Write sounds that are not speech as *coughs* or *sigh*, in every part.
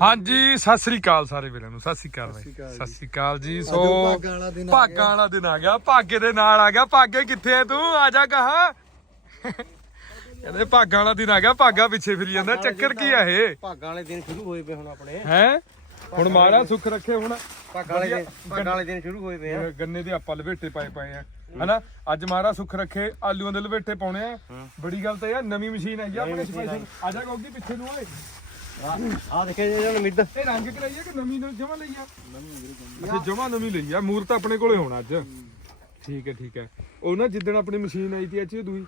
ਹਾਂਜੀ ਸਤਿ ਸ੍ਰੀ ਅਕਾਲ ਸਾਰੇ ਵੀਰਾਂ ਨੂੰ ਸਤਿ ਸ੍ਰੀ ਅਕਾਲ ਬਾਈ। ਸਤਿ ਸ੍ਰੀ ਅਕਾਲ ਜੀ। ਸੋ ਭਾਗਾਂ ਵਾਲਾ ਦਿਨ ਆ ਗਿਆ। ਭਾਗੇ ਦੇ ਨਾਲ ਆ ਗਿਆ ਭਾਗੇ ਕਿੱਥੇ ਐ ਤੂੰ? ਆ ਜਾ ਕਹਾ। ਕਹਿੰਦੇ ਭਾਗਾਂ ਵਾਲਾ ਦਿਨ ਆ ਗਿਆ ਭਾਗਾ ਪਿੱਛੇ ਫਿਰੀ ਜਾਂਦਾ ਚੱਕਰ ਕੀ ਆ ਇਹ? ਭਾਗਾਂ ਵਾਲੇ ਦਿਨ ਸ਼ੁਰੂ ਹੋਏ ਪਏ ਹੁਣ ਆਪਣੇ। ਹੈ? ਹੁਣ ਮਾਰਾ ਸੁੱਖ ਰੱਖੇ ਹੁਣ। ਭਾਗਾਂ ਵਾਲੇ ਦਿਨ ਭਾਗਾਂ ਵਾਲੇ ਦਿਨ ਸ਼ੁਰੂ ਹੋਏ ਪਏ ਆ। ਗੰਨੇ ਦੇ ਆਪਾਂ ਲਵੇਟੇ ਪਾਏ ਪਏ ਆ। ਹਨਾ? ਅੱਜ ਮਾਰਾ ਸੁੱਖ ਰੱਖੇ ਆਲੂਆਂ ਦੇ ਲਵੇਟੇ ਪਾਉਣੇ ਆ। ਬੜੀ ਗੱਲ ਤਾਂ ਇਹ ਆ, ਨਵੀਂ ਮਸ਼ੀਨ ਆਈ ਆ ਆਪਣੇ ਸਪੈਸ਼ਲ ਆ ਜਾ ਗੋਗੀ ਪਿੱਛੇ ਨੂੰ ਓਏ। ਆ ਦੇਖੇ ਇਹਨਾਂ ਮਿੱਦ ਇਹ ਰੰਗ ਕਰਾਈਏ ਕਿ ਨਵੀਂ ਨਵੀਂ ਜਮਾ ਲਈ ਆ? ਅੱਛਾ ਜਮਾ ਨਵੀਂ ਲਈ ਆ। ਮੂਰਤ ਆਪਣੇ ਕੋਲੇ ਹੋਣਾ ਅੱਜ। ਠੀਕ ਹੈ ਠੀਕ ਹੈ। ਉਹ ਨਾ ਜਿੱਦਣ ਆਪਣੀ ਮਸ਼ੀਨ ਆਈ ਤੀ ਅੱਜ ਦੂਈ।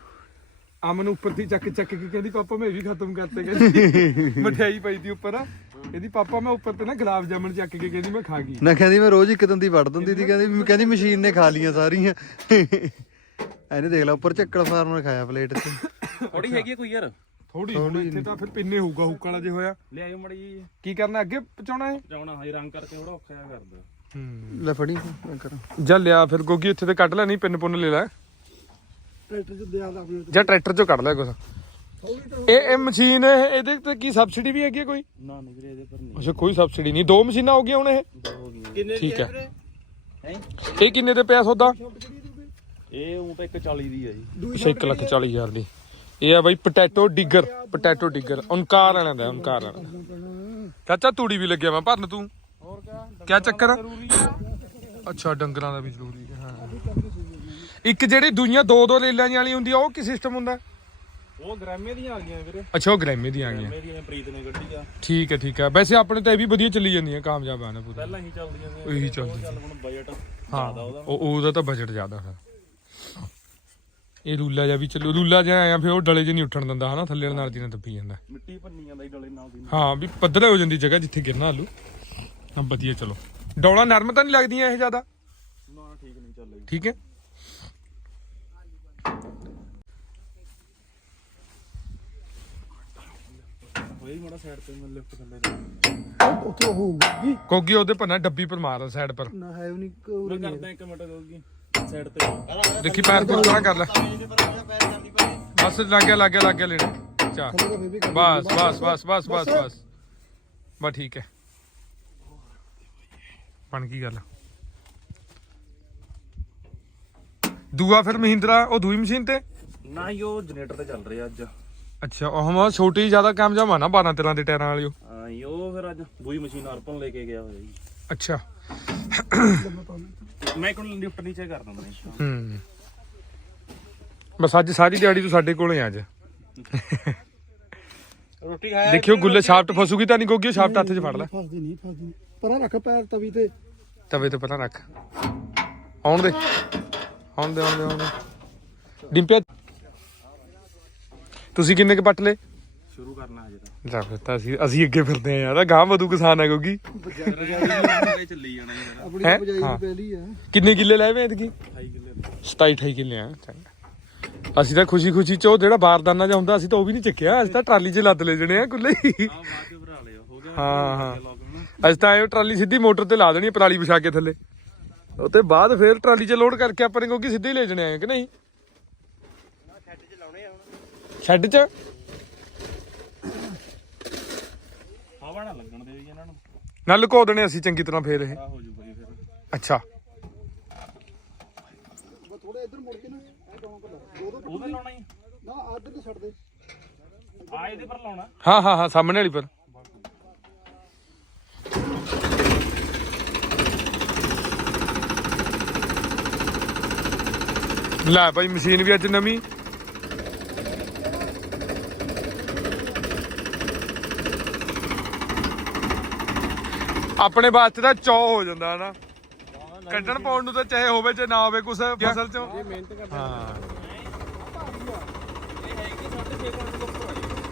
ਅਮਨ ਉੱਪਰ ਦੀ ਚੱਕ ਚੱਕ ਕੇ ਕਹਿੰਦੀ ਪਾਪਾ ਮੈਂ ਇਹ ਵੀ ਖਤਮ ਕਰਤੇ। ਕਹਿੰਦੀ ਮਠਿਆਈ ਪਈ ਤੀ ਉੱਪਰ। ਕਹਿੰਦੀ ਪਾਪਾ ਮੈਂ ਉੱਪਰ ਤੇ ਨਾ ਗੁਲਾਬ ਜਾਮਣ ਚੱਕ ਕੇ ਕਹਿੰਦੀ ਮੈਂ ਖਾ ਗਈ। ਨਾ ਕਹਿੰਦੀ ਮੈਂ ਰੋਜ਼ ਇੱਕ ਦੰਦੀ ਵੜ ਦਿੰਦੀ ਸੀ ਕਹਿੰਦੀ ਕਹਿੰਦੀ ਮਸ਼ੀਨ ਨੇ ਖਾ ਲੀਆਂ ਸਾਰੀਆਂ। ਇਹਨੇ ਦੇਖ ਲਾ ਉੱਪਰ ਚੱਕੜ ਫਾਰਮ ਨੇ ਖਾਇਆ ਪਲੇਟ 'ਚ ਥੋੜੀ ਹੈਗੀ ਆ ਕੋਈ ਯਾਰ? ਥੋੜੀ ਹੁਣ ਇੱਥੇ ਤਾਂ ਫਿਰ ਪਿੰਨੇ ਹੋਊਗਾ ਹੁੱਕ ਵਾਲਾ ਜੇ ਹੋਇਆ। ਲਿਆਇਓ ਮੜੀ ਜੀ ਕੀ ਕਰਨਾ ਅੱਗੇ ਪਹੁੰਚਾਉਣਾ ਹੈ? ਜਾਉਣਾ ਹਾਈ ਰੰਗ ਕਰਕੇ ਥੋੜਾ ਔਖਾ ਜਿਹਾ ਕਰਦਾ। ਲੈ ਫੜੀ ਕਰਾਂ। ਜਾਂ ਲਿਆ ਫਿਰ ਗੋਗੀ ਇੱਥੇ ਤੇ ਕੱਢ ਲੈ ਨਹੀਂ ਪਿੰਨ ਪੁੰਨ ਲੈ ਲੈ। ਟਰੈਕਟਰ ਚ ਦਿਆ ਦਾ ਆਪਣੇ ਜਾਂ ਟਰੈਕਟਰ ਚੋਂ ਕੱਢ ਲੈ ਕੁਛ। ਇਹ ਇਹ ਮਸ਼ੀਨ ਇਹ ਇਹਦੇ ਤੇ ਕੀ ਸਬਸਿਡੀ ਵੀ ਹੈਗੀ ਹੈ ਕੋਈ? ਨਾ ਨਹੀਂ ਵੀਰੇ ਇਹਦੇ ਪਰ ਨਹੀਂ ਅੱਛਾ ਕੋਈ ਸਬਸਿਡੀ ਨਹੀਂ ਦੋ ਮਸ਼ੀਨਾਂ ਹੋ ਗਈਆਂ ਹੁਣ ਇਹ? ਹੋ ਗਈ ਠੀਕ ਹੈ। ਹੈ? ਇਹ ਕਿੰਨੇ ਦੇ ਪਿਆ ਸੌਦਾ? ਇਹ ਉਹ ਤਾਂ 140 ਦੀ ਹੈ ਜੀ। ਅੱਛਾ 1 ਲੱਖ 40 ਹਜ਼ਾਰ ਦੀ। ਇਹ ਆ ਬਾਈ ਪੋਟੈਟੋ ਡਿਗਰ ਪੋਟੈਟੋ ਡਿਗਰ ਓਨਕਾਰ ਵਾਲਿਆਂ ਦਾ ਓਨਕਾਰ ਦਾ। ਚਾਚਾ ਤੂੜੀ ਵੀ ਲੱਗਿਆ ਮੈਂ ਭਰਨ ਤੂੰ? ਹੋਰ ਕਿਆ ਚੱਕਰ? ਅੱਛਾ ਡੰਗਰਾਂ ਦਾ ਵੀ ਜ਼ਰੂਰੀ ਹੈ ਹਾਂ। ਇੱਕ ਜਿਹੜੀ ਦੁਨੀਆ ਦੋ ਦੋ ਲੇਲਾਂ ਵਾਲੀ ਹੁੰਦੀ ਆ ਉਹ ਕੀ ਸਿਸਟਮ ਹੁੰਦਾ? ਉਹ ਗ੍ਰਾਮੇ ਦੀਆਂ ਆ ਗਈਆਂ ਵੀਰੇ। ਅੱਛਾ ਉਹ ਗ੍ਰੈਮੇ ਦੀਆਂ ਆ ਗਈਆਂ। ਗ੍ਰਾਮੇ ਦੀਆਂ ਪ੍ਰੀਤ ਨੇ ਕੱਢੀ ਆ। ਠੀਕ ਹੈ ਠੀਕ ਹੈ। ਵੈਸੇ ਆਪਣੇ ਤਾਂ ਇਹ ਵੀ ਵਧੀਆ ਚੱਲੀ ਜਾਂਦੀਆਂ ਕਾਮਯਾਬ ਆ ਨਾ ਪੂਰਾ ਪਹਿਲਾਂ ਹੀ ਚੱਲਦੀਆਂ ਨੇ ਉਹੀ ਚੱਲਦੀ ਚੱਲ ਹੁਣ ਬਜਟ ਹਾਂ ਉਹਦਾ। ਤਾਂ ਬਜਟ ਜ਼ਿਆਦਾ ਹੈ। ਇਹ ਰੂਲਾ ਜਿਹਾ ਵੀ ਚੱਲੂ ਰੂਲਾ ਜਿਹਾ ਆਇਆ ਫਿਰ ਉਹ ਡਲੇ ਜਿਹੇ ਨਹੀਂ ਉੱਠਣ ਦਿੰਦਾ ਹਨਾ? ਥੱਲੇ ਨਾਲ ਦੀ ਨਾਲ ਦੱਬੀ ਜਾਂਦਾ। ਮਿੱਟੀ ਭੰਨੀ ਜਾਂਦਾ ਜੀ ਡਲੇ ਨਾਲ ਦੀ ਹਾਂ ਵੀ ਪੱਧਰ ਹੋ ਜਾਂਦੀ ਜਗ੍ਹਾ ਜਿੱਥੇ ਗਿਰਨਾ ਆਲੂ। ਹਾਂ ਵਧੀਆ ਚਲੋ। ਡੌਲਾ ਨਰਮ ਤਾਂ ਨਹੀਂ ਲੱਗਦੀਆਂ ਇਹ ਜ਼ਿਆਦਾ? ਨਾ ਠੀਕ ਨਹੀਂ ਚੱਲ ਰਹੀ। ਠੀਕ ਹੈ। ਹੋਈ ਮਾੜਾ ਸਾਈਡ ਤੇ ਮੈਂ ਲਿਫਟ ਥੱਲੇ ਉੱਥੇ ਹੋਊਗੀ। ਕੋਗੀ ਉਹਦੇ ਪਰ ਨਾ ਡੱਬੀ ਪਰ ਮਾਰ ਸਾਈਡ ਪਰ। ਨਾ ਹੈ ਉਹ ਨਹੀਂ ਮੈਂ ਕਰਦਾ ਇੱਕ ਮਿੰਟ ਹੋਊਗੀ ਸਾਈਡ ਤੇ ਦੇਖੀ ਪੈਰ ਪੁਰ ਖੜਾ ਕਰ ਲੈ। ਬਸ ਲੱਗ ਗਿਆ ਲੱਗ ਗਿਆ ਲੱਗ ਗਿਆ ਲੈਣਾ ਚਾ। ਬਸ ਬਸ ਬਸ ਬਸ ਬਸ ਬਸ। ਬਸ ਠੀਕ ਹੈ। ਬਣ ਗਈ ਗੱਲ। ਦੂਆ ਫਿਰ ਮਹਿੰਦਰਾ ਉਹ ਦੂਈ ਮਸ਼ੀਨ ਤੇ? ਨਾ ਹੀ ਉਹ ਜਨਰੇਟਰ ਤੇ ਚੱਲ ਰਿਹਾ ਅੱਜ। ਅੱਛਾ ਉਹ ਹਮਾ ਛੋਟੀ ਜ਼ਿਆਦਾ ਕਾਮਯਾਬ ਆ ਨਾ 12 13 ਦੇ ਟਾਇਰਾਂ ਵਾਲੀ ਉਹ। ਹਾਂ ਉਹ ਫਿਰ ਅੱਜ ਦੂਈ ਮਸ਼ੀਨ ਅਰਪਨ ਲੈ ਕੇ ਗਿਆ ਹੋਇਆ ਜੀ। ਅੱਛਾ। ਮੈਂ ਕੋਲ ਲਿਫਟ ਨੀਚੇ ਕਰ ਦਿੰਦਾ ਜੀ। ਹੂੰ। ਬਸ ਅੱਜ ਸਾਰੀ ਦਿਹਾੜੀ ਤੂੰ ਸਾਡੇ ਕੋਲੇ ਆ ਅੱਜ। ਰੋਟੀ ਖਾਇਆ ਦੇਖਿਓ ਗੁੱਲੇ ਛਾਪਟ ਫਸੂਗੀ ਤਾਂ ਨਹੀਂ ਗੋਗੀ ਛਾਪਟ ਹੱਥ 'ਚ ਫੜ ਲੈ। ਫਸਦੀ ਨਹੀਂ ਫਸਦੀ ਨੀ। ਪਰਾਂ ਰੱਖ ਪੈਰ ਤਵੀ ਤੇ। ਤਵੇ ਤੇ ਪਤਾ ਰੱਖ। ਆਉਣ ਦੇ। ਆਉਣ ਦੇ ਆਉਣ ਦੇ ਆਉਣ ਦੇ। ਡਿੰਪਿਆ ਤੁਸੀਂ ਕਿੰਨੇ ਕ ਪੱਟ ਲਏ? ਸ਼ੁਰੂ ਕਰਨਾ ਹਜੇ ਤਾਂ। ਜਾ ਫਿਰ ਤਾਂ ਅਸੀਂ ਅਸੀਂ ਅੱਗੇ ਫਿਰਦੇ ਆ ਯਾਰ ਗਾਂ ਵਧੂ ਕਿਸਾਨ ਚੱਲੀ ਜਾਣਾ ਆਪਣੀ ਹੈਂ? ਬਜਾਈ ਹਾਂ। ਪਹਿਲੀ ਆ। ਕਿੰਨੇ ਕਿੱਲੇ ਲੈ ਵੇ ਐਤਕੀ? 28 ਕਿੱਲੇ। ਦਾ 27 28 ਕਿੱਲੇ ਆ ਚੰਗਾ। ਅਸੀਂ ਤਾਂ ਖੁਸ਼ੀ ਖੁਸ਼ੀ ਚ ਉਹ ਜਿਹੜਾ ਬਾਰਦਾਨਾ ਜਿਹਾ ਹੁੰਦਾ ਅਸੀਂ ਤਾਂ ਉਹ ਵੀ ਨਹੀਂ ਚੱਕਿਆ। ਅਸੀਂ ਤਾਂ ਟਰਾਲੀ 'ਚ ਲੱਦ ਲੈ ਜਣੇ ਆ ਕੁੱਲੇ। ਹੀ ਆ ਬਾਅਦ ਚ ਭਰਾ ਲਿਓ ਹੋ ਗਿਆ। ਹਾਂ, ਹਾਂ। ਲੋਕ ਹਨਾ ਅਸੀਂ ਤਾਂ ਇਹ ਟਰਾਲੀ ਸਿੱਧੀ ਮੋਟਰ ਤੇ ਲਾ ਦੇਣੀ ਹੈ, ਪਰਾਲੀ ਵਿਛਾ ਕੇ ਥੱਲੇ। ਉਹ ਤੇ ਬਾਅਦ ਫੇਰ ਟਰਾਲੀ 'ਚ ਲੋਡ ਕਰਕੇ ਆਪਾਂ ਨੇ ਕਿਉਂਕਿ ਸਿੱਧੇ ਹੀ ਲੈ ਜਣੇ ਆ ਕਿ ਨਹੀਂ? ਸ਼ੈੱਡ 'ਚ ਹਵਾ ਨਾ ਲੱਗਣ ਦੇ ਜੀ ਇਹਨਾਂ ਨੂੰ ਲੁਕੋ ਦੇਣੇ ਅਸੀਂ ਚੰਗੀ ਤਰ੍ਹਾਂ ਫੇਰ ਇਹ। ਆ ਹੋ ਜੂਗਾ ਜੀ ਫਿਰ। ਅੱਛਾ। ਥੋੜਾ ਇੱਧਰ ਮੁੜ ਕੇ ਨਾ ਇਹ ਡਾਉਣ ਕਰ ਦੋ ਦੋ ਉਹਦੇ ਲਾਉਣਾ ਹੀ। ਨਾ ਆਦਰ ਤੇ ਛੱਡ ਦੇ। ਆ ਇਹਦੇ ਪਰ ਲਾਉਣਾ। ਹਾਂ ਹਾਂ ਹਾਂ ਸਾਹਮਣੇ ਵਾਲੀ ਪਰ। ਲੈ ਭਾਈ ਮਸ਼ੀਨ ਵੀ ਅੱਜ ਨਵੀਂ। ਆਪਣੇ ਵਾਸਤੇ ਤਾਂ ਚੌ ਹੋ ਜਾਂਦਾ ਨਾ ਕੱਢਣ ਪਾਉਣ ਨੂੰ ਤਾਂ ਚਾਹੇ ਹੋਵੇ ਚਾਹੇ ਨਾ ਹੋਵੇ ਕੁਛ ਫਸਲ ਚੋਂ। ਹਾਂ।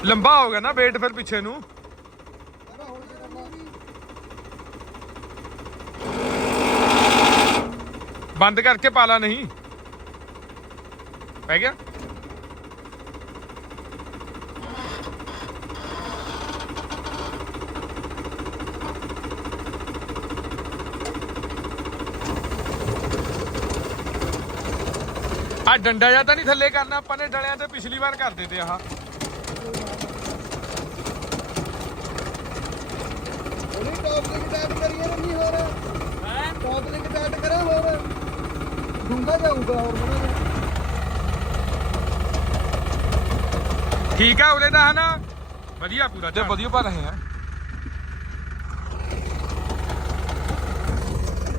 ਲੰਬਾ ਹੋ ਗਿਆ ਨਾ weight ਫਿਰ ਪਿੱਛੇ ਨੂੰ। ਬੰਦ ਕਰਕੇ ਪਾਲਾ ਨਹੀਂ। ਪੈ ਗਿਆ? ਆ ਡੰਡਾ ਜਾਂ ਤਾਂ ਨਹੀਂ ਥੱਲੇ ਕਰਨਾ ਆਪਾਂ ਨੇ ਡਲਿਆਂ ਤੇ ਪਿਛਲੀ ਵਾਰ ਕਰਦੇ ਤੇ ਆਹ। ਉਹਨੇ ਟੌਪ ਲਿੰਕ ਟਾਈਟ ਕਰੀਏ ਨਾ ਨਹੀਂ ਹੋਰ। ਹੈ? ਟੌਪ ਲਿੰਕ ਟਾਈਟ ਕਰਾਂ ਹੋਰ। ਡੂੰਗਾ ਜਾਊਗਾ ਹੋਰ ਬਣਾ ਠੀਕ ਆ ਉਰੇ ਦਾ ਹਨਾ? ਵਧੀਆ ਪੂਰਾ ਤੇ ਵਧੀਆ ਪਾ ਰਹੇ ਆ।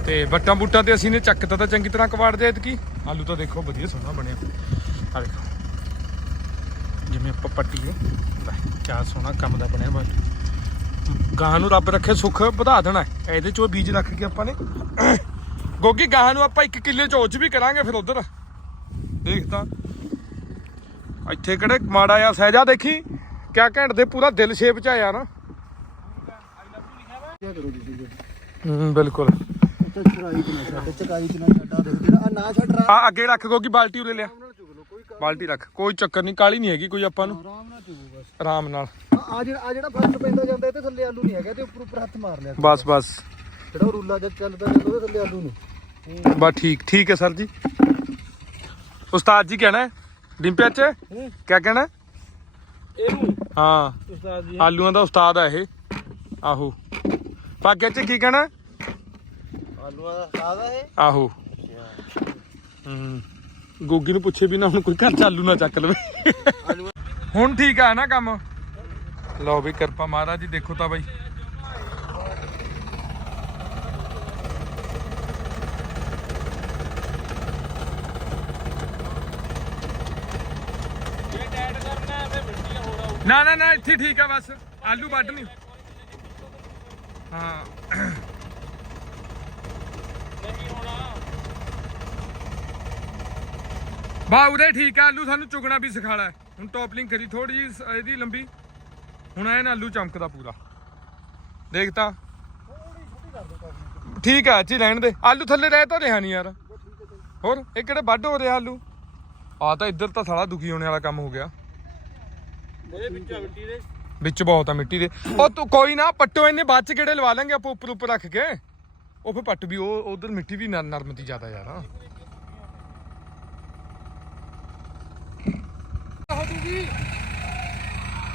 ਤੇ ਬੱਟਾਂ ਬੂਟਾਂ ਤੇ ਅਸੀਂ ਨੇ ਚੱਕਤਾ ਤਾਂ ਚੰਗੀ ਤਰ੍ਹਾਂ ਕਵਾੜ ਦੇ ਐਤਕੀ। ਆਲੂ ਤਾਂ ਦੇਖੋ ਵਧੀਆ ਸੋਹਣਾ ਬਣਿਆ। ਆ ਦੇਖੋ। ਜਿਵੇਂ ਆਪਾਂ ਪੱਟੀ ਹੈ ਲੈ ਕਿਆ ਸੋਹਣਾ ਕੰਮ ਦਾ ਬਣਿਆ ਬਸ। ਗਾਂ ਨੂੰ ਰੱਬ ਰੱਖੇ ਸੁੱਖ ਵਧਾ ਦੇਣਾ। ਇਹਦੇ ਚੋਂ ਬੀਜ ਰੱਖ ਕੇ ਆਪਾਂ ਨੇ। ਗੋਗੀ ਗਾਂ ਨੂੰ ਆਪਾਂ 1 ਕਿੱਲੇ ਚੋਚ ਵੀ ਕਰਾਂਗੇ ਫਿਰ ਉਧਰ। ਦੇਖ ਤਾਂ। ਇੱਥੇ ਕਿਹੜੇ ਮਾੜਾ ਆ ਸਹਿਜਾ ਦੇਖੀ। ਕਿਆ ਘੈਂਟ ਦੇ ਪੂਰਾ ਦਿਲ ਸ਼ੇਪ ਚ ਆਇਆ ਨਾ। ਹੂੰ ਬਿਲਕੁਲ। ਅੱਛਾ ਚੜਾਈ ਕਿ ਨਾ ਛੱਡ ਚਕਾਈ ਕਿ ਨਾ ਛੱਡ ਆ ਦੇਖ ਜਿਹੜਾ ਆ ਨਾ ਛੱਡ ਰਾ ਆ ਅੱਗੇ ਰੱਖ ਗੋਗੀ ਬਾਲਟੀ ਉਰੇ ਲਿਆ। ਨਾਲ ਚੁਗ ਲੋ ਕੋਈ ਬਾਲਟੀ ਰੱਖ ਕੋਈ ਚੱਕਰ ਨਹੀਂ ਕਾਲੀ ਨਹੀਂ ਹੈਗੀ ਕੋਈ ਆਪਾਂ ਨੂੰ। ਆਰਾਮ ਨਾਲ ਚੁਗੋ ਬਸ। ਆਰਾਮ ਨਾਲ। ਆ ਆ ਜਿਹੜਾ ਆ ਜਿਹੜਾ ਫ਼ਰਕ ਪੈਂਦਾ ਜਾਂਦਾ ਇਹ ਤੇ ਥੱਲੇ ਆਲੂ ਨਹੀਂ ਹੈਗਾ ਤੇ ਉੱਪਰ ਉੱਪਰ ਹੱਥ ਮਾਰ ਲਿਆ। ਬਸ ਬਸ। ਜਿਹੜਾ ਉਹ ਰੂਲਾ ਜਦ ਚੱਲਦਾ ਜਾਂਦਾ ਉਹਦੇ ਥੱਲੇ ਆਲੂ ਨਹੀਂ। ਬਸ ਠੀਕ ਠੀਕ ਹੈ ਸਰ ਜੀ। ਉਸਤਾਦ ਜੀ ਕਹਿਣਾ ਹੈ? ਡਿੰਪਿਆ ਚ? ਕਿਆ ਕਹਿਣਾ ਹੈ? ਇਹਨੂੰ? ਹਾਂ। ਉਸਤਾਦ ਜੀ। ਆਲੂਆਂ ਦਾ ਉਸਤਾਦ ਆ ਇਹ। ਆਹੋ। ਪਾਕਿਆ ਚ ਕੀ ਕਹਿਣਾ ਹੈ? ਆਲੂਆਂ ਦਾ ਆਹੋ। ਹੂੰ। ਗੋਗੀ ਨੂੰ ਪੁੱਛੇ ਵੀ ਨਾ ਹੁਣ ਕੋਈ ਘਰ ਚ ਆਲੂ ਨਾ ਚੱਕ ਲਵੇ। ਹੁਣ ਠੀਕ ਆ ਨਾ ਕੰਮ? ਲਓ ਵੀ ਕਿਰਪਾ ਮਹਾਰਾਜ ਜੀ ਦੇਖੋ ਤਾਂ ਬਾਈ। ਨਾ ਨਾ ਨਾ ਇੱਥੇ ਠੀਕ ਆ ਬਸ। ਆਲੂ ਵੱਢ ਨਹੀਂ ਹਾਂ ਨਹੀਂ ਹੋਣਾ ਬਾ ਠੀਕ ਆ ਆਲੂ ਸਾਨੂੰ ਚੁਗਣਾ ਵੀ ਸਿਖਾਲਾ ਹੈ। ਹੁਣ ਟੋਪਲਿੰਗ ਕਰੀ ਥੋੜੀ ਜੀ ਇਹਦੀ ਲੰਬੀ। ਹੁਣ ਐਨ ਆਲੂ ਚਮਕਦਾ ਪੂਰਾ। ਦੇਖ ਤਾਂ। ਠੀਕ ਆ ਅੱਛੀ ਰਹਿਣ ਦੇ। ਆਲੂ ਥੱਲੇ ਰਹਿ ਤਾਂ ਰਿਹਾ ਨਹੀਂ ਯਾਰ। ਹੋਰ ਇਹ ਕਿਹੜੇ ਵੱਢ ਹੋ ਰਿਹਾ ਆਲੂ? ਆ ਤਾਂ ਇੱਧਰ ਤਾਂ ਸਾਲਾ ਦੁਖੀ ਹੋਣੇ ਵਾਲਾ ਕੰਮ ਹੋ ਗਿਆ। ਇਹਦੇ ਵਿੱਚ ਆ ਮਿੱਟੀ ਦੇ। ਵਿੱਚ ਬਹੁਤ ਆ ਮਿੱਟੀ ਦੇ। ਉਹ ਤੂੰ ਕੋਈ ਨਾ ਪੱਟੋ ਇਹਨੇ ਬਾਅਦ ਚ ਕਿਹੜੇ ਲਵਾ ਲਾਂਗੇ ਆਪਾਂ ਉੱਪਰ ਉੱਪਰ ਰੱਖ ਕੇ। ਉਹ ਫੇ ਪੱਟ ਵੀ ਉਹ ਉਧਰ ਮਿੱਟੀ ਵੀ ਨਰ- ਨਰਮਤੀ ਜ਼ਿਆਦਾ ਯਾਰ।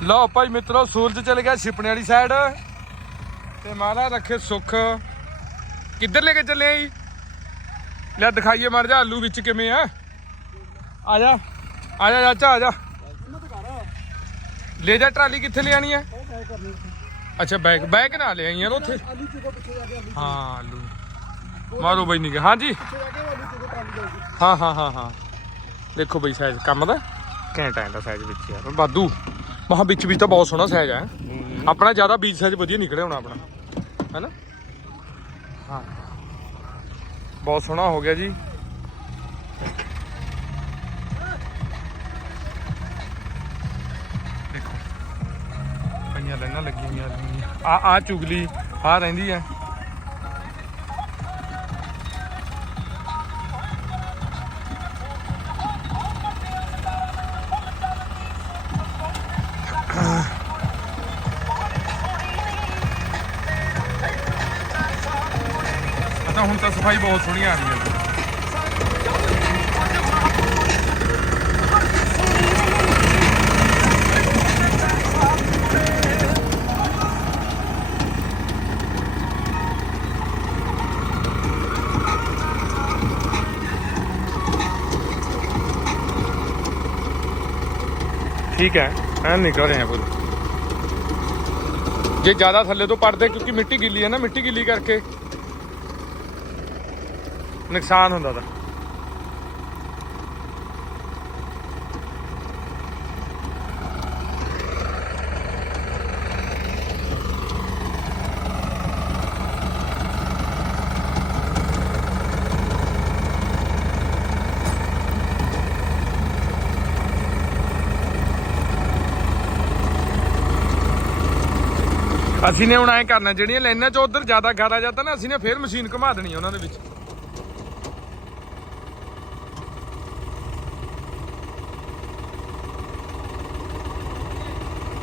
ਲਓ ਭਾਈ ਮਿੱਤਰੋ, ਸੂਰਜ ਚਲ ਗਿਆ ਛਿਪਣੇ ਵਾਲੀ ਸਾਈਡ ਤੇ ਮਹਾਰਾਜ ਰੱਖੇ ਸੁੱਖ। ਕਿੱਧਰ ਲੈ ਕੇ ਚੱਲੇ ਆ ਜੀ? ਲੈ ਦਿਖਾਈਏ ਮਰ ਜਾ ਆਲੂ ਵਿੱਚ ਕਿਵੇਂ ਆ। ਆ ਜਾ ਆ ਜਾ ਚਾਚਾ, ਆ ਜਾ। ਲੈ ਜਾ ਟਰਾਲੀ ਕਿੱਥੇ ਲਿਆਣੀ ਆ? ਉਹ ਕਾਇ ਕਰਨੀ ਅੱਛਾ, ਬੈਗ ਬੈਗ ਨਾ ਲੈ ਆਈ ਯਾਰ ਉੱਥੇ। ਆਲੂ ਚੁਗੋ ਪਿੱਛੇ ਜਾ ਕੇ ਆਲੂ ਹਾਂ, ਆਲੂ। ਮਾਰੋ ਬਈ ਨਿਕੇ ਹਾਂਜੀ। ਪਿੱਛੇ ਜਾ ਕੇ ਆਲੂ ਚੁਗੋ ਟਾਲੀ ਜਾਊਗੀ ਹਾਂ ਹਾਂ ਹਾਂ ਹਾਂ। ਦੇਖੋ ਬਈ ਸਾਈਜ਼ ਕੰਮ ਦਾ। ਘੈਂਟ ਦਾ ਸਾਈਜ਼ ਵਿੱਚ ਯਾਰ। ਬਾਦੂ ਮਹਾ ਵਿੱਚ ਵੀ ਤਾਂ ਬਹੁਤ ਸੋਹਣਾ ਸਾਈਜ਼ ਹੈ। ਆਪਣਾ ਜ਼ਿਆਦਾ ਬੀਜ ਸਾਈਜ਼ ਵਧੀਆ ਨਿਕਲਿਆ ਹੋਣਾ ਆਪਣਾ। ਹੈਨਾ? ਹਾਂ। ਬਹੁਤ ਸੋਹਣਾ ਹੋ ਗਿਆ ਜੀ। ਦੇਖੋ। ਪਈਆਂ ਲੈਣਾ ਲੱਗੀਆਂ ਆ ਆ ਚੁਗਲੀ ਆ ਰਹਿੰਦੀ ਹੈ ਤਾਂ ਹੁਣ ਤਾਂ ਸਫ਼ਾਈ ਬਹੁਤ ਸੋਹਣੀ ਆ ਰਹੀ ਹੈ ਠੀਕ ਹੈ, ਐਨ ਨਿਕਲ ਰਹੇ ਆ ਪੂਰੇ ਜੇ ਜ਼ਿਆਦਾ ਥੱਲੇ ਤੋਂ ਪੜਦੇ, ਕਿਉਂਕਿ ਮਿੱਟੀ ਗਿੱਲੀ ਹੈ ਨਾ, ਮਿੱਟੀ ਗਿੱਲੀ ਕਰਕੇ ਨੁਕਸਾਨ ਹੁੰਦਾ ਤਾਂ। ਅਸੀਂ ਨੇ ਹੁਣ ਐ ਕਰਨਾ, ਜਿਹੜੀਆਂ ਲਾਈਨਾਂ ਚ ਉਧਰ ਜ਼ਿਆਦਾ ਗਾਰਾ ਜਾਂਦਾ ਨਾ, ਅਸੀਂ ਨੇ ਫੇਰ ਮਸ਼ੀਨ ਘੁਮਾ ਦੇਣੀ ਉਹਨਾਂ ਦੇ ਵਿੱਚ।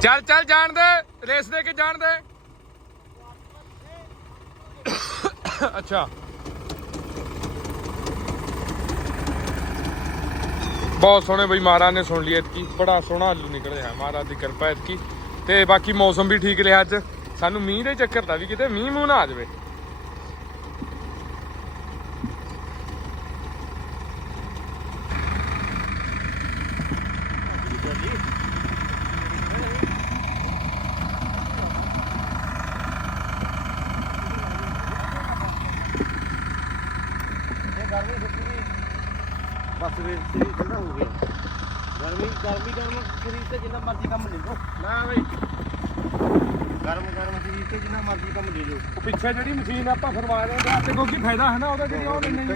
ਚੱਲ ਚੱਲ ਜਾਣ ਦੇ, ਰੇਸ ਦੇ ਕੇ ਜਾਣ ਦੇ। ਅੱਛਾ। ਬਹੁਤ ਸੋਹਣੇ ਬਈ ਮਹਾਰਾਜ ਨੇ ਸੁਣ ਲਈ ਇਤਕੀ ਬੜਾ ਸੋਹਣਾ ਆਲੂ ਨਿਕਲ ਰਿਹਾ ਮਹਾਰਾਜ ਦੀ ਕਿਰਪਾ ਇਤਕੀ ਤੇ ਬਾਕੀ ਮੌਸਮ ਵੀ ਠੀਕ ਰਿਹਾ ਅੱਜ। ਸਾਨੂੰ ਮੀਂਹ ਦੇ ਚੱਕਰ ਦਾ ਵੀ ਕਿਤੇ ਮੀਂਹ ਮੂੰਹ ਨਾ ਆ ਜਾਵੇ ਇਹ ਗਰਮੀ ਸੁੱਕੀ ਵੀ ਵੇ ਸਰੀਰ ਠੰਡਾ ਹੋ ਗਿਆ। ਗਰਮੀ ਗਰਮੀ ਗਰਮ ਸਰੀਰ ਤੇ ਜਿੰਨਾ ਮਰਜ਼ੀ ਕੰਮ ਲੈ ਲਓ ਨਾ ਬਈ। ਗਰਮ ਗਰਮ ਸਰੀਰ ਤੇ ਜਿੰਨਾ ਮਰਜ਼ੀ ਕੰਮ ਲੈ ਲਓ ਉਹ ਪਿੱਛੇ ਜਿਹੜੀ ਮਸ਼ੀਨ ਆਪਾਂ ਫਰਵਾ ਰਹੇ ਹਾਂ ਤੇ ਕੋਈ ਫਾਇਦਾ ਹੈ ਨਾ ਉਹਦਾ ਜਿਹੜੀ ਉਹ ਲੈਣੀ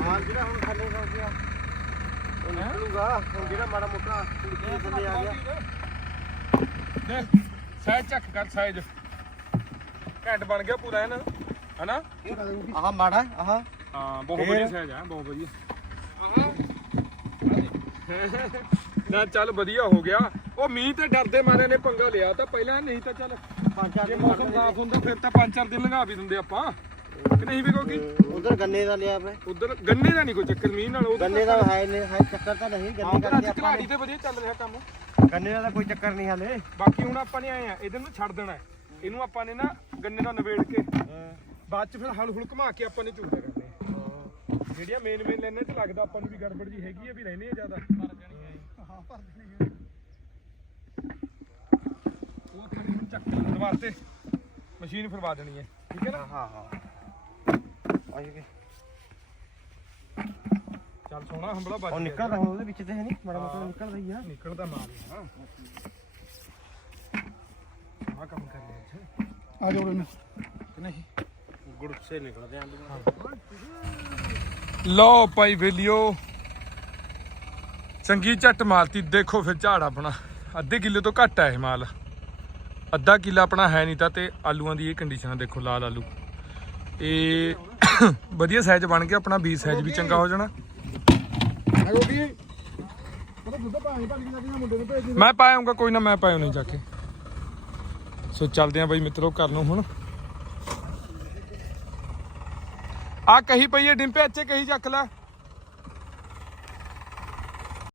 ਹਾਂ। ਜਿਹੜਾ ਹੁਣ ਥੱਲੇ ਕਰ ਗਿਆ। ਉਹ ਨਿਕਲੂਗਾ ਹੁਣ ਜਿਹੜਾ ਮਾੜਾ ਮੋਟਾ ਥੱਲੇ ਆ ਗਿਆ। ਦੇਖ। ਸਾਈਜ਼ ਚੱਕ ਕਰ ਸਾਈਜ਼। ਘੈਂਟ ਬਣ ਗਿਆ ਪੂਰਾ ਇਹਨਾਂ ਹਨਾ ਆਹ ਮਾੜਾ ਆਹ। ਹਾਂ ਬਹੁਤ ਵਧੀਆ ਸਾਈਜ਼ ਆ ਬਹੁਤ ਵਧੀਆ। ਨਾ ਚੱਲ ਵਧੀਆ ਹੋ ਗਿਆ। ਉਹ ਮੀਂਹ ਤੇ ਡਰਦੇ ਮਾਰੇ ਨੇ ਪੰਗਾ ਲਿਆ ਤਾਂ ਪਹਿਲਾਂ ਨਹੀਂ ਤਾਂ ਚੱਲ। ਪੰਜ ਚਾਰ ਜੇ ਦਿਨ ਮੌਸਮ ਸਾਫ਼ ਹੁੰਦਾ ਫਿਰ ਤਾਂ ਪੰਜ ਚਾਰ ਦਿਨ ਲੰਘਾ ਵੀ ਦਿੰਦੇ ਆਪਾਂ। ਕਿ ਨਹੀਂ ਵੀ ਕੋਈ ਉਧਰ ਗੰਨੇ ਦਾ ਲਿਆ ਮੈਂ ਉਧਰ ਗੰਨੇ ਦਾ ਨਹੀਂ ਕੋਈ ਚੱਕਰ ਮੀਂਹ ਨਾਲ ਗੰਨੇ ਦਾ ਹੈ ਨਹੀਂ ਹੈ ਚੱਕਰ ਤਾਂ ਨਹੀਂ ਗੰਨੇ ਉਧਰ ਅੱਜ ਕਰਕੇ ਆਪਾਂ ਘਲਾੜੀ ਤੇ ਵਧੀਆ ਚੱਲ ਰਿਹਾ ਕੰਮ। ਗੰਨੇ ਦਾ ਤਾਂ ਕੋਈ ਚੱਕਰ ਨਹੀਂ ਹਲੇ। ਬਾਕੀ ਹੁਣ ਆਪਾਂ ਨੇ ਆਏ ਆ ਇਹਦੇ ਨੂੰ ਛੱਡ ਦੇਣਾ ਹੈ। ਇਹਨੂੰ ਆਪਾਂ ਨੇ ਨਾ ਗੰਨੇ ਦਾ ਨਵੇੜ ਕੇ ਬਾਅਦ ਚ ਫਿਰ ਹਲ ਹੁਲ ਘੁਮਾ ਕੇ ਆਪਾਂ ਨੇ ਝੂਟਾ ਕਰਨੇ। ਆ। ਜਿਹੜੀਆਂ ਮੇਨ ਮੇਨ ਲੈਣੇ ਚ ਲੱਗਦਾ ਆਪਾਂ ਨੂੰ ਵੀ ਗੜਬੜ ਜੀ ਹੈਗੀ ਆ ਵੀ ਰਹਿੰਦੇ ਆ ਜ਼ਿਆਦਾ। ਉਹ ਹੁਣ ਚੱਕ ਮਸ਼ੀਨ ਫਰਵਾ ਦੇਣੀ ਹੈ। ਠੀਕ ਹੈ ਨਾ? ਹਾਂ ਹਾਂ ਆਏ ਚੱਲ ਸੋਹਣਾ ਹੰਬਲਾ ਬਚ ਉਹ। ਨਿਕਲਦਾ ਹੁਣ ਉਹਦੇ ਵਿੱਚ ਤੇ ਹੈ ਨਹੀਂ ਮਾੜਾ ਮੋਟਾ ਨਿਕਲਦਾ ਹੀ ਆ। ਨਿਕਲਦਾ ਮਾਲ ਹੈ। ਆ ਕੰਮ ਕਰ ਲਿਆ ਆ ਜਾਓ ਨਹੀਂ? ਗੁੜਸੇ ਨਿਕਲਦੇ ਆਂ ਲਓ ਭਾਈ ਵੇਲਿਓ। ਚੰਗੀ ਝੱਟ ਮਾਰਤੀ ਦੇਖੋ ਫਿਰ ਝਾੜ ਆਪਣਾ। ਅੱਧੇ ਕਿੱਲੇ ਤੋਂ ਘੱਟ ਹੈ ਇਹ ਮਾਲ। ਅੱਧਾ ਕਿੱਲਾ ਆਪਣਾ ਹੈ ਨਹੀਂ ਤਾਂ ਤੇ ਆਲੂਆਂ ਦੀ ਇਹ ਕੰਡੀਸ਼ਨ ਦੇਖੋ ਲਾਲ ਆਲੂ। ਇਹ *coughs* ਵਧੀਆ ਸਾਈਜ਼ ਬਣ ਗਿਆ ਆਪਣਾ ਬੀਜ ਸਾਈਜ਼ ਵੀ ਚੰਗਾ ਹੋ ਜਾਣਾ। ਮੈਂ ਪਾਉਂਗਾ ਕੋਈ ਨਾ ਮੈਂ ਪਾਇਓ ਨਹੀਂ ਜਾ ਕੇ। ਸੋ ਚੱਲਦੇ ਆਂ ਬਾਈ ਮਿੱਤਰੋ ਕਰ ਨੂੰ ਹੁਣ। ਆ ਕਹੀ ਪਈ ਹੈ ਡਿੰਪੇ ਅੱਛੇ ਕਹੀ ਚੱਕ ਲੈ।